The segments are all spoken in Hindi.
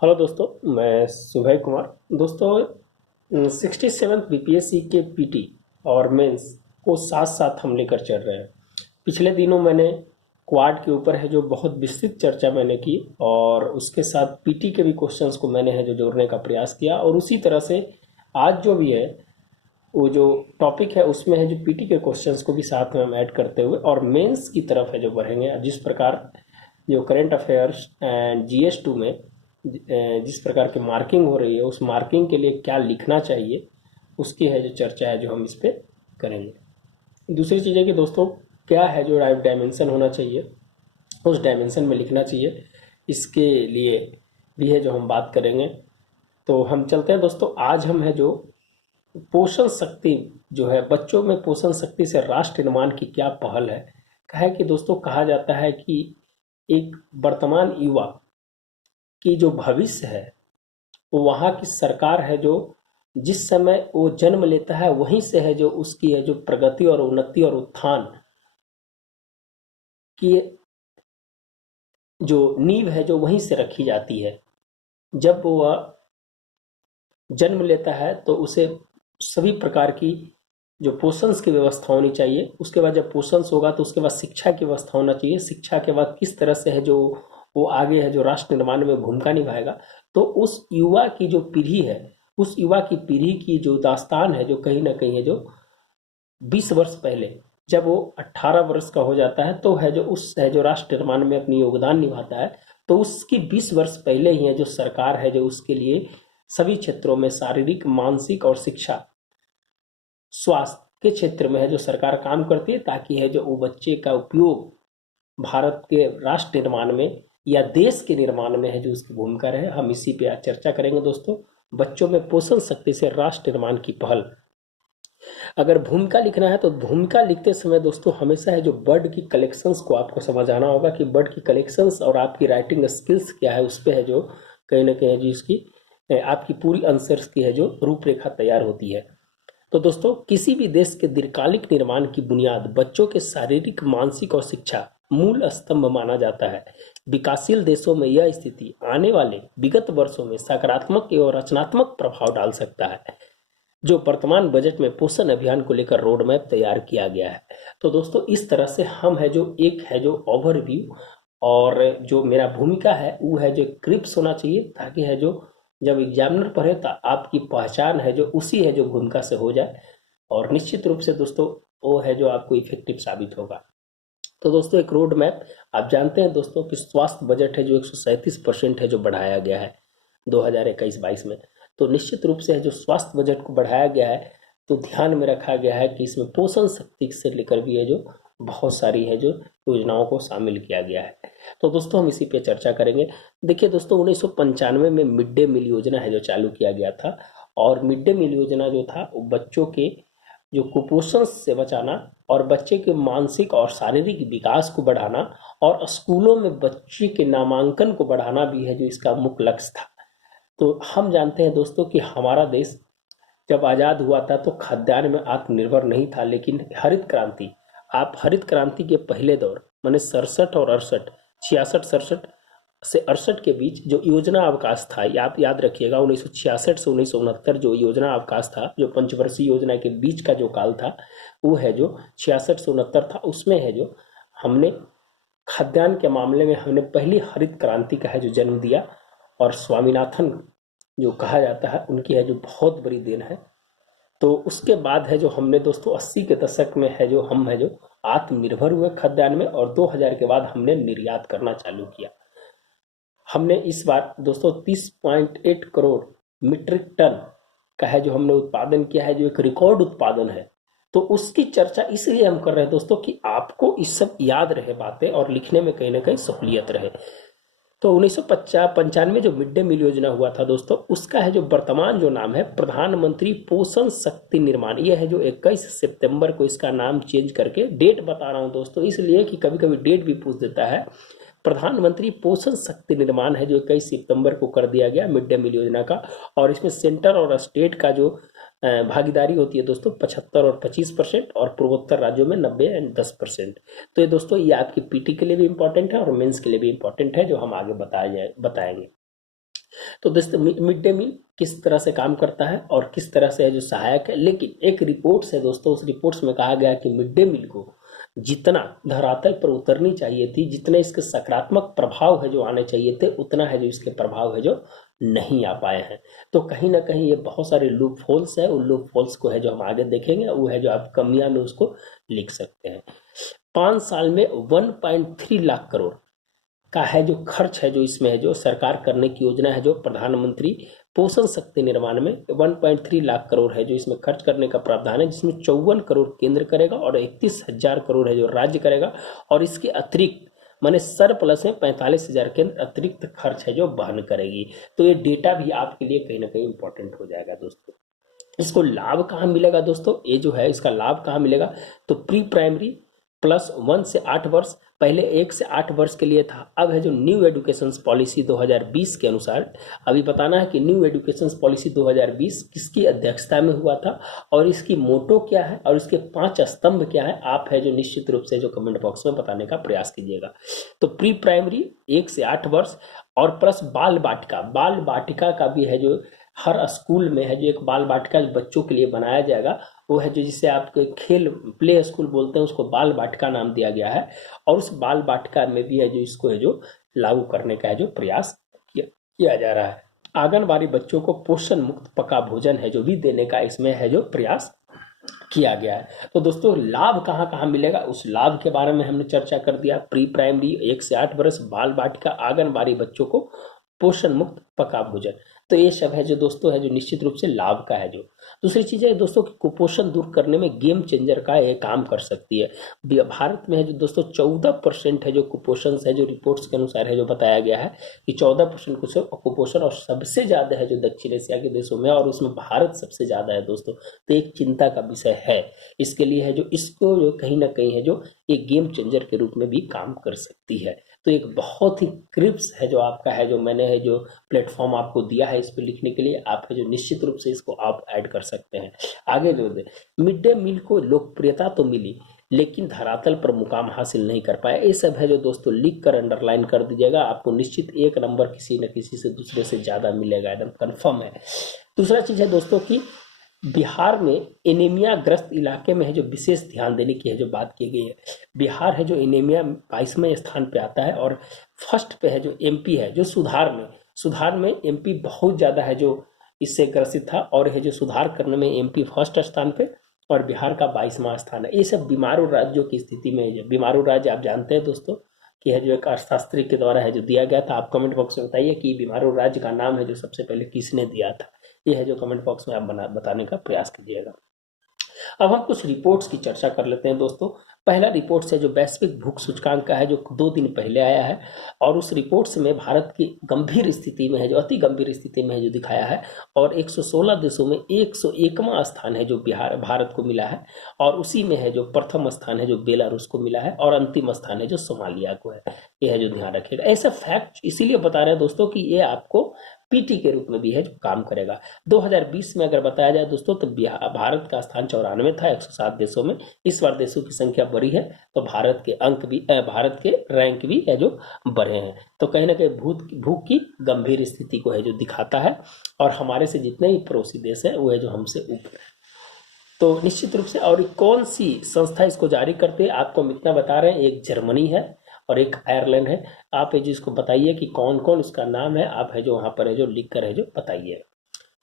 हेलो दोस्तों, मैं सुभय कुमार। दोस्तों, 67th बीपीएससी के पीटी और मेंस को साथ साथ हम लेकर चल रहे हैं। पिछले दिनों मैंने क्वाड के ऊपर है जो बहुत विस्तृत चर्चा मैंने की, और उसके साथ पीटी के भी क्वेश्चंस को मैंने है जो जोड़ने का प्रयास किया। और उसी तरह से आज जो भी है वो जो टॉपिक है उसमें है जो पीटी के क्वेश्चंस को भी साथ में हम ऐड करते हुए और मेंस की तरफ है जो बढ़ेंगे। जिस प्रकार जो करंट अफेयर्स एंड जीएस 2 में जिस प्रकार की मार्किंग हो रही है, उस मार्किंग के लिए क्या लिखना चाहिए उसकी है जो चर्चा है जो हम इस पे करेंगे। दूसरी चीज़ है कि दोस्तों, क्या है जो डायमेंशन होना चाहिए, उस डायमेंशन में लिखना चाहिए, इसके लिए भी है जो हम बात करेंगे। तो हम चलते हैं दोस्तों। आज हम है जो पोषण शक्ति जो है, बच्चों में पोषण शक्ति से राष्ट्र निर्माण की क्या पहल है। कहा है कि दोस्तों, कहा जाता है कि एक वर्तमान युवा की जो भविष्य है वो वहाँ की सरकार है जो जिस समय वो जन्म लेता है वहीं से है जो उसकी है जो प्रगति और उन्नति और उत्थान की जो नींव है जो वहीं से रखी जाती है। जब वह जन्म लेता है तो उसे सभी प्रकार की जो पोषण की व्यवस्था होनी चाहिए। उसके बाद जब पोषण होगा तो उसके बाद शिक्षा की व्यवस्था होना चाहिए। शिक्षा के बाद किस तरह से है जो वो आगे है जो राष्ट्र निर्माण में भूमिका निभाएगा। तो उस युवा की जो पीढ़ी है, उस युवा की पीढ़ी की जो दास्तान है जो कहीं ना कहीं है जो 20 वर्ष पहले जब वो 18 वर्ष का हो जाता है तो है जो उस है जो राष्ट्र निर्माण में अपनी योगदान निभाता है। तो उसकी 20 वर्ष पहले ही है जो सरकार है जो उसके लिए सभी क्षेत्रों में शारीरिक, मानसिक और शिक्षा, स्वास्थ्य के क्षेत्र में है जो सरकार काम करती है, ताकि है जो वो बच्चे का उपयोग भारत के राष्ट्र निर्माण में या देश के निर्माण में है जो उसकी भूमिका रहे। हम इसी पे आज चर्चा करेंगे दोस्तों। बच्चों में पोषण शक्ति से राष्ट्र निर्माण की पहल। अगर भूमिका लिखना है तो भूमिका लिखते समय दोस्तों हमेशा है जो वर्ड की कलेक्शंस को आपको समझ आना होगा कि वर्ड की कलेक्शंस और आपकी राइटिंग स्किल्स क्या है। उस पे है जो कहीं ना कहीं जिसकी आपकी पूरी आंसर्स की है जो रूपरेखा तैयार होती है। तो दोस्तों, किसी भी देश के दीर्घकालिक निर्माण की बुनियाद बच्चों के शारीरिक, मानसिक और शिक्षा मूल स्तंभ माना जाता है। विकासशील देशों में यह स्थिति आने वाले विगत वर्षों में सकारात्मक एवं रचनात्मक प्रभाव डाल सकता है, जो वर्तमान बजट में पोषण अभियान को लेकर रोड मैप तैयार किया गया है। तो दोस्तों, इस तरह से हम है जो एक है जो ओवरव्यू और जो मेरा भूमिका है वो है जो क्रिप्स होना चाहिए, ताकि है जो जब एग्जामिनर पढ़े तो आपकी पहचान है जो उसी है जो भूमिका से हो जाए, और निश्चित रूप से दोस्तों वो है जो आपको इफेक्टिव साबित होगा। तो दोस्तों, एक रोड मैप। आप जानते हैं दोस्तों कि स्वास्थ्य बजट है जो 137% है जो बढ़ाया गया है 2021-22 में। तो निश्चित रूप से है जो स्वास्थ्य बजट को बढ़ाया गया है तो ध्यान में रखा गया है कि इसमें पोषण शक्ति से लेकर भी है जो बहुत सारी है जो योजनाओं को शामिल किया गया है। तो दोस्तों, हम इसी पे चर्चा करेंगे। देखिए दोस्तों, 1995 में मिड डे मील योजना है जो चालू किया गया था, और मिड डे मील योजना जो था वो बच्चों के जो कुपोषण से बचाना और बच्चे के मानसिक और शारीरिक विकास को बढ़ाना और स्कूलों में बच्चे के नामांकन को बढ़ाना भी है जो इसका मुख्य लक्ष्य था। तो हम जानते हैं दोस्तों कि हमारा देश जब आज़ाद हुआ था तो खाद्यान्न में आत्मनिर्भर नहीं था, लेकिन हरित क्रांति, आप हरित क्रांति के पहले दौर माने 67 और 68, 66-67 से 68 के बीच जो योजना अवकाश था, आप याद रखिएगा 1966 से 1969 जो योजना अवकाश था, जो पंचवर्षीय योजना के बीच का जो काल था वो है जो 66 से 69 था। उसमें है जो हमने खाद्यान्न के मामले में हमने पहली हरित क्रांति का है जो जन्म दिया, और स्वामीनाथन जो कहा जाता है उनकी है जो बहुत बड़ी देन है। तो उसके बाद है जो हमने दोस्तों 80 के दशक में है जो हम है जो आत्मनिर्भर हुए खाद्यान्न में, और 2000 के बाद हमने निर्यात करना चालू किया। हमने इस बार दोस्तों 30.8 करोड़ मीट्रिक टन का है जो हमने उत्पादन किया है, जो एक रिकॉर्ड उत्पादन है। तो उसकी चर्चा इसलिए हम कर रहे हैं दोस्तों कि आपको इस सब याद रहे बातें और लिखने में कहीं ना कहीं सहूलियत रहे। तो 1995 जो मिड डे मील योजना हुआ था दोस्तों, उसका है जो वर्तमान जो नाम है प्रधानमंत्री पोषण शक्ति निर्माण। यह है जो 21 सितंबर को इसका नाम चेंज करके, डेट बता रहा हूं दोस्तों इसलिए कि कभी कभी डेट भी पूछ देता है। प्रधानमंत्री पोषण शक्ति निर्माण है जो 21 सितंबर को कर दिया गया मिड डे मील योजना का। और इसमें सेंटर और स्टेट का जो भागीदारी होती है दोस्तों 75 और 25%, और पूर्वोत्तर राज्यों में 90 एंड 10%। तो ये दोस्तों ये आपकी पीटी के लिए भी इंपॉर्टेंट है और मेंस के लिए भी इंपॉर्टेंट है, जो हम आगे बताएंगे। तो दोस्तों मिड डे मील किस तरह से काम करता है और किस तरह से है जो सहायक है, लेकिन एक रिपोर्ट्स है दोस्तों, उस रिपोर्ट्स में कहा गया कि मिड डे मील को जितना धरातल पर उतरनी चाहिए थी, जितने इसके सकारात्मक प्रभाव है जो आने चाहिए थे, उतना है जो इसके प्रभाव है जो नहीं आ पाए हैं। तो कहीं ना कहीं ये बहुत सारे लूप होल्स है, उन लूप होल्स को है जो हम आगे देखेंगे, वो है जो आप कमियां में उसको लिख सकते हैं। 5 साल में 1.3 लाख करोड़ का है जो खर्च है जो इसमें है जो सरकार करने की योजना है, जो प्रधानमंत्री पोषण शक्ति निर्माण में 1.3 लाख करोड़ है जो इसमें खर्च करने का प्रावधान है, जिसमें 54 करोड़ केंद्र करेगा और 31,000 करोड़ है जो राज्य करेगा। और इसके अतिरिक्त माने सरप्लस में 45,000 के अतिरिक्त खर्च है जो वहन करेगी। तो ये डेटा भी आपके लिए कहीं ना कहीं इंपॉर्टेंट हो जाएगा दोस्तों। इसको लाभ कहाँ मिलेगा दोस्तों, ये जो है इसका लाभ कहाँ मिलेगा, तो प्री प्राइमरी +1 से 8 वर्ष, पहले 1 से 8 वर्ष के लिए था, अब है जो न्यू एजुकेशन पॉलिसी 2020 के अनुसार। अभी बताना है कि न्यू एजुकेशन पॉलिसी 2020 किसकी अध्यक्षता में हुआ था और इसकी मोटो क्या है और इसके 5 स्तंभ क्या है, आप है जो निश्चित रूप से जो कमेंट बॉक्स में बताने का प्रयास कीजिएगा। तो प्री प्राइमरी 1 से 8 वर्ष और प्लस बाल बाटिका का भी है जो हर स्कूल में है जो एक बाल बाटिका बच्चों के लिए बनाया जाएगा, वो है जो जिसे आप खेल प्ले स्कूल बोलते हैं, उसको बाल बाटिका नाम दिया गया है। और उस बाल बाटिका में भी है जो इसको है जो लागू करने का है जो प्रयास किया जा रहा है। आंगनबाड़ी बच्चों को पोषण मुक्त पका भोजन है जो भी देने का इसमें है जो प्रयास किया गया है। तो दोस्तों लाभ कहाँ कहाँ मिलेगा, उस लाभ के बारे में हमने चर्चा कर दिया। प्री प्राइमरी 1 से 8 वर्ष, बाल बाटिका, आंगनबाड़ी बच्चों को पोषण मुक्त पका भोजन, तो ये सब है जो दोस्तों है जो निश्चित रूप से लाभ का है। जो दूसरी चीज है दोस्तों कि कुपोषण दूर करने में गेम चेंजर का ये काम कर सकती है। भारत में है जो दोस्तों 14% है जो कुपोषण है, जो रिपोर्ट्स के अनुसार है जो बताया गया है कि 14% कुपोषण, और सबसे ज्यादा है जो दक्षिण एशिया के देशों में, और उसमें भारत सबसे ज्यादा है दोस्तों। तो एक चिंता का विषय है, इसके लिए है जो इसको जो कहीं ना कहीं है जो एक गेम चेंजर के रूप में भी काम कर सकती है। तो एक बहुत ही क्रिप्स है जो आपका है जो मैंने है जो प्लेटफॉर्म आपको दिया है इस पर लिखने के लिए, आप है जो निश्चित रूप से इसको आप ऐड कर सकते हैं। आगे जो दे मिड डे मील को लोकप्रियता तो मिली लेकिन धरातल पर मुकाम हासिल नहीं कर पाया, ये सब है जो दोस्तों लिख कर अंडरलाइन कर दीजिएगा, आपको निश्चित 1 नंबर किसी न किसी से दूसरे से ज़्यादा मिलेगा, एकदम कन्फर्म है। दूसरा चीज़ है दोस्तों कि बिहार में एनीमिया ग्रस्त इलाके में है जो विशेष ध्यान देने की है जो बात की गई है। बिहार है जो एनीमिया 22वें स्थान पे आता है और फर्स्ट पे है जो एमपी है जो सुधार में एमपी बहुत ज़्यादा है जो इससे ग्रसित था, और है जो सुधार करने में एमपी फर्स्ट स्थान पे और बिहार का 22वां स्थान है। ये सब बीमारू राज्यों की स्थिति में है। जो बीमारू राज्य आप जानते हैं दोस्तों कि है जो एक अर्थशास्त्री के द्वारा है जो दिया गया था। आप कमेंट बॉक्स में बताइए कि बीमारू राज्य का नाम है जो सबसे पहले किसने दिया था, ये है जो कमेंट बॉक्स में आप बताने का प्रयास कीजिएगा। अब हम कुछ रिपोर्ट्स की चर्चा कर लेते हैं दोस्तों। पहला रिपोर्ट है जो वैश्विक भूख सूचकांक का है जो 2 दिन पहले आया है, और उस रिपोर्ट्स में भारत की गंभीर स्थिति में है जो अति गंभीर स्थिति में है जो दिखाया है, और 116 देशों में 101वां स्थान है जो भारत को मिला है, और उसी में है जो प्रथम स्थान है जो बेलारूस को मिला है, और अंतिम स्थान है जो सोमालिया को है। ये है जो ध्यान रखिएगा। ऐसा फैक्ट इसीलिए बता रहे हैं दोस्तों कि ये आपको पीटी के रूप में भी है जो काम करेगा। 2020 में अगर बताया जाए दोस्तों तो भारत का स्थान 94 था 107 देशों में। इस बार देशों की संख्या बढ़ी है तो भारत के अंक भी भारत के रैंक भी है जो बढ़े हैं। तो कहीं ना कहीं भूख की गंभीर स्थिति को है जो दिखाता है, और हमारे से जितने ही पड़ोसी देश है वो है जो हमसे ऊपर है। तो निश्चित रूप से, और कौन सी संस्था इसको जारी करते हैं आपको हम इतना बता रहे हैं, एक जर्मनी है और एक आयरलैंड है। आप है जो इसको बताइए कि कौन कौन इसका नाम है, आप है जो वहाँ पर है जो लिख कर है जो बताइए।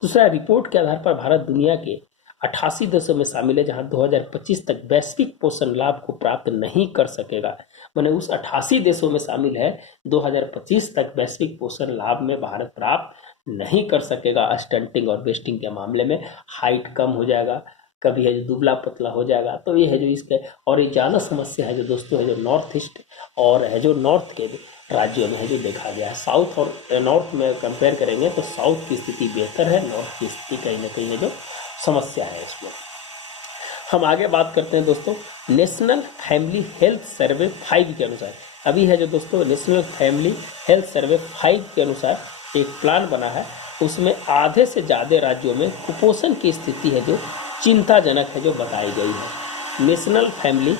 दूसरा, रिपोर्ट के आधार पर भारत दुनिया के 88 देशों में शामिल है जहां 2025 तक वैश्विक पोषण लाभ को प्राप्त नहीं कर सकेगा। माने उस 88 देशों में शामिल है 2025 तक वैश्विक पोषण लाभ में भारत प्राप्त नहीं कर सकेगा। स्टंटिंग और वेस्टिंग के मामले में हाइट कम हो जाएगा, कभी है जो दुबला पतला हो जाएगा। तो ये है जो इसके, और ये ज़्यादा समस्या है जो दोस्तों है जो नॉर्थ ईस्ट और है जो नॉर्थ के राज्यों में है जो देखा गया है। साउथ और नॉर्थ में कंपेयर करेंगे तो साउथ की स्थिति बेहतर है, नॉर्थ की स्थिति कहीं ना कहीं जो समस्या है इसमें। हम आगे बात करते हैं दोस्तों नेशनल फैमिली हेल्थ सर्वे 5 के अनुसार। अभी है जो दोस्तों नेशनल फैमिली हेल्थ सर्वे 5 के अनुसार एक प्लान बना है, उसमें आधे से ज़्यादा राज्यों में कुपोषण की स्थिति है जो चिंताजनक है जो बताई गई है। नेशनल फैमिली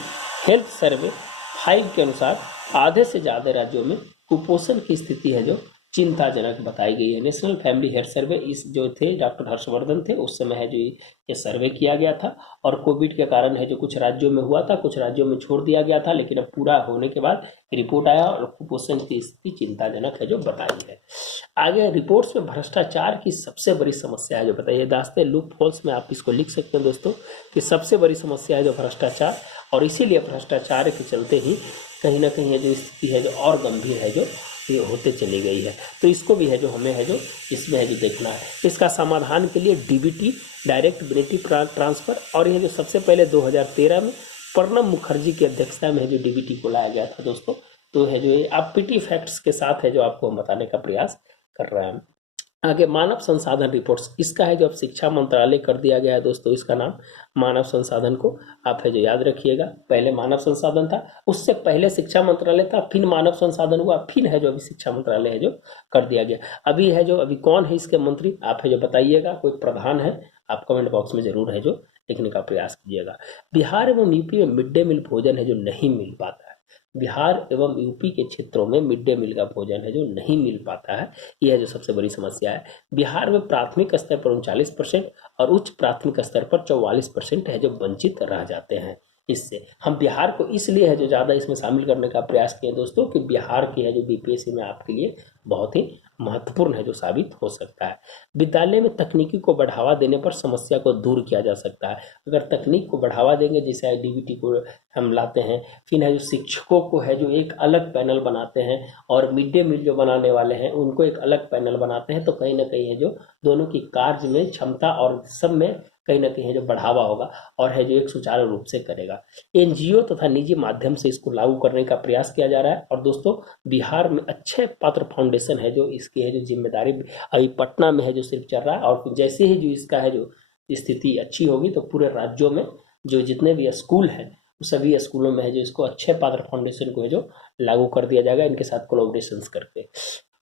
हेल्थ सर्वे 5 के अनुसार आधे से ज़्यादा राज्यों में कुपोषण की स्थिति है जो चिंताजनक बताई गई है। नेशनल फैमिली हेल्थ सर्वे इस जो थे डॉक्टर हर्षवर्धन थे उस समय है जो ये सर्वे किया गया था, और कोविड के कारण है जो कुछ राज्यों में हुआ था, कुछ राज्यों में छोड़ दिया गया था, लेकिन अब पूरा होने के बाद रिपोर्ट आया और कुपोषण की स्थिति चिंताजनक है जो बताई है। आगे रिपोर्ट्स में भ्रष्टाचार की सबसे बड़ी समस्या है जो बताइए, दास्ते लूप होल्स में आप इसको लिख सकते हैं दोस्तों कि सबसे बड़ी समस्या है जो भ्रष्टाचार, और इसीलिए भ्रष्टाचार के चलते ही कहीं ना कहीं जो स्थिति है जो और गंभीर है जो ये होते चली गई है। तो इसको भी है जो हमें है जो इसमें है जो देखना है। इसका समाधान के लिए डीबीटी, डायरेक्ट बेनिफिट ट्रांसफर, और यह जो सबसे पहले 2013 में प्रणब मुखर्जी की अध्यक्षता में है जो डीबीटी को लाया गया था दोस्तों। तो है जो ये आप पीटी फैक्ट्स के साथ है जो आपको हम बताने का प्रयास कर रहे हैं। आगे मानव संसाधन रिपोर्ट्स, इसका है जो अब शिक्षा मंत्रालय कर दिया गया है दोस्तों, इसका नाम मानव संसाधन को आप है जो याद रखिएगा। पहले मानव संसाधन था, उससे पहले शिक्षा मंत्रालय था, फिर मानव संसाधन हुआ, फिर है जो अभी शिक्षा मंत्रालय है जो कर दिया गया। अभी है जो अभी कौन है इसके मंत्री आप है जो बताइएगा, कोई प्रधान है आप कमेंट बॉक्स में जरूर है जो लिखने का प्रयास कीजिएगा। बिहार एवं यूपी में मिड डे मील भोजन है जो नहीं मिल पाता है। बिहार एवं यूपी के क्षेत्रों में मिड डे मील का भोजन है जो नहीं मिल पाता है, यह जो सबसे बड़ी समस्या है। बिहार में प्राथमिक स्तर पर 39% और उच्च प्राथमिक स्तर पर 44% है जो वंचित रह जाते हैं। इससे हम बिहार को इसलिए है जो ज़्यादा इसमें शामिल करने का प्रयास किए दोस्तों कि बिहार की है जो बीपीएससी में आपके लिए बहुत ही महत्वपूर्ण है जो साबित हो सकता है। विद्यालय में तकनीकी को बढ़ावा देने पर समस्या को दूर किया जा सकता है। अगर तकनीक को बढ़ावा देंगे, जैसे डीबीटी को हम लाते हैं, फिर है जो शिक्षकों को है जो एक अलग पैनल बनाते हैं और मिड डे मील जो बनाने वाले हैं उनको एक अलग पैनल बनाते हैं, तो कहीं ना कहीं है जो दोनों की कार्य में क्षमता और सब में कहीं ना कहीं है जो बढ़ावा होगा और है जो एक सुचारू रूप से करेगा। एनजीओ तथा निजी माध्यम से इसको लागू करने का प्रयास किया जा रहा है। और दोस्तों बिहार में अच्छे पात्र फाउंडेशन है जो इसकी है जो जिम्मेदारी अभी पटना में है जो सिर्फ चल रहा है, और जैसे ही जो इसका है जो स्थिति अच्छी होगी तो पूरे राज्यों में जो जितने भी स्कूल हैं सभी स्कूलों में है जो इसको अच्छे पात्र फाउंडेशन को है जो लागू कर दिया जाएगा इनके साथ कोलैबोरेशन करके।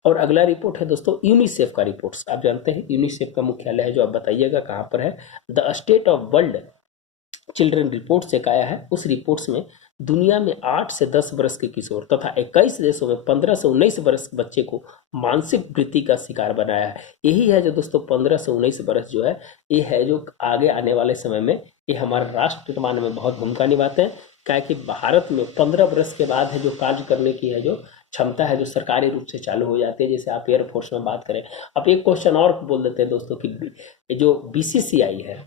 और अगला रिपोर्ट है दोस्तों यूनिसेफ का रिपोर्ट्स। आप जानते हैं यूनिसेफ का मुख्यालय है जो आप बताइएगा कहाँ पर है। The state of world children report से आया है। उस रिपोर्ट्स में दुनिया में 8 से 10 वर्ष के किशोर तथा 21 देशों में 15 से 19 वर्ष के बच्चे को मानसिक वृत्ति का शिकार बनाया है। यही है जो दोस्तों 15 से 19 वर्ष जो है ये है जो आगे आने वाले समय में ये हमारे राष्ट्र निर्माण में बहुत भूमिका निभाते हैं। क्या कि भारत में 15 वर्ष के बाद है जो कार्य करने की है जो क्षमता है जो सरकारी रूप से चालू हो जाती है। जैसे आप एयरफोर्स में बात करें, आप एक क्वेश्चन और बोल देते हैं दोस्तों कि जो बीसीसीआई है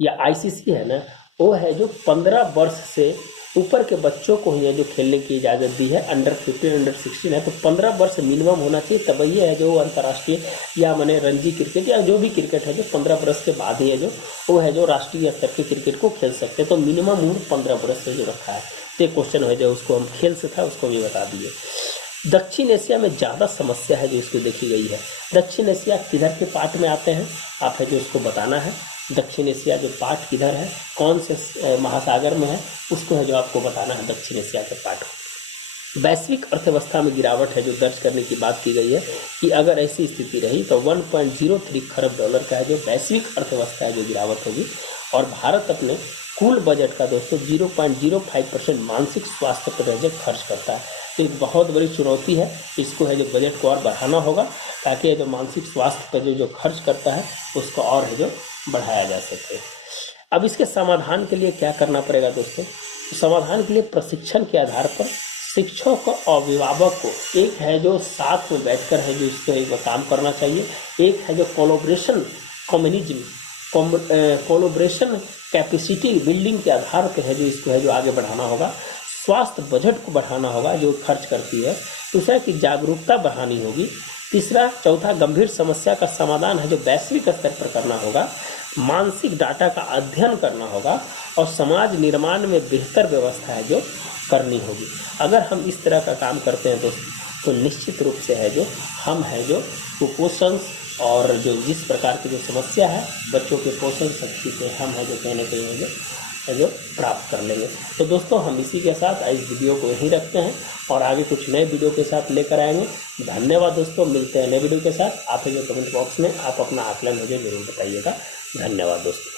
या आईसीसी है ना, वो है जो 15 वर्ष से ऊपर के बच्चों को ही है जो खेलने की इजाज़त दी है। अंडर 15 अंडर 16 है तो 15 वर्ष मिनिमम होना चाहिए, तब ये है जो अंतर्राष्ट्रीय या माने रणजी क्रिकेट या जो भी क्रिकेट है जो 15 वर्ष के बाद ही है जो वो है जो राष्ट्रीय स्तर के क्रिकेट को खेल सकते हैं। तो मिनिमम उम्र 15 वर्ष से जो रखा है। तो एक क्वेश्चन है जो उसको हम खेल से था उसको भी बता दिए। दक्षिण एशिया में ज़्यादा समस्या है जो इसको देखी गई है। दक्षिण एशिया किधर के पार्ट में आते हैं आप है जो उसको बताना है। दक्षिण एशिया जो पार्ट किधर है, कौन से महासागर में है, उसको है जो आपको बताना है दक्षिण एशिया के पार्ट। वैश्विक अर्थव्यवस्था में गिरावट है जो दर्ज करने की बात की गई है कि अगर ऐसी स्थिति रही तो 1.03 खरब डॉलर का है जो वैश्विक अर्थव्यवस्था है जो गिरावट होगी। और भारत अपने कुल बजट का दोस्तों 0.05% मानसिक स्वास्थ्य पर बजट खर्च करता है। तो एक बहुत बड़ी चुनौती है, इसको है जो बजट को और बढ़ाना होगा ताकि जो मानसिक स्वास्थ्य पर जो खर्च करता है उसको और है जो बढ़ाया जा सके। अब इसके समाधान के लिए क्या करना पड़ेगा दोस्तों? तो समाधान के लिए प्रशिक्षण के आधार पर शिक्षक और अभिभावक को एक है जो साथ में बैठकर है जो इसको एक काम करना चाहिए। एक है जो कोलैबोरेशन कोलैबोरेशन कैपेसिटी बिल्डिंग के आधार पर है जो इसको है जो आगे बढ़ाना होगा। स्वास्थ्य बजट को बढ़ाना होगा जो खर्च करती है। दूसरा की जागरूकता बढ़ानी होगी। तीसरा चौथा गंभीर समस्या का समाधान है जो वैश्विक स्तर पर करना होगा। मानसिक डाटा का अध्ययन करना होगा और समाज निर्माण में बेहतर व्यवस्था है जो करनी होगी। अगर हम इस तरह का काम करते हैं दोस्तों तो निश्चित रूप से है जो हम है जो कुपोषण और जो जिस प्रकार की जो समस्या है बच्चों के पोषण शक्ति से हम है जो कहीं ना कहीं है जो प्राप्त कर लेंगे। तो दोस्तों हम इसी के साथ इस वीडियो को यहीं रखते हैं और आगे कुछ नए वीडियो के साथ लेकर आएंगे। धन्यवाद दोस्तों, मिलते हैं नए वीडियो के साथ। आप जो कमेंट बॉक्स में आप अपना आकलन मुझे जरूर बताइएगा। धन्यवाद दोस्तों।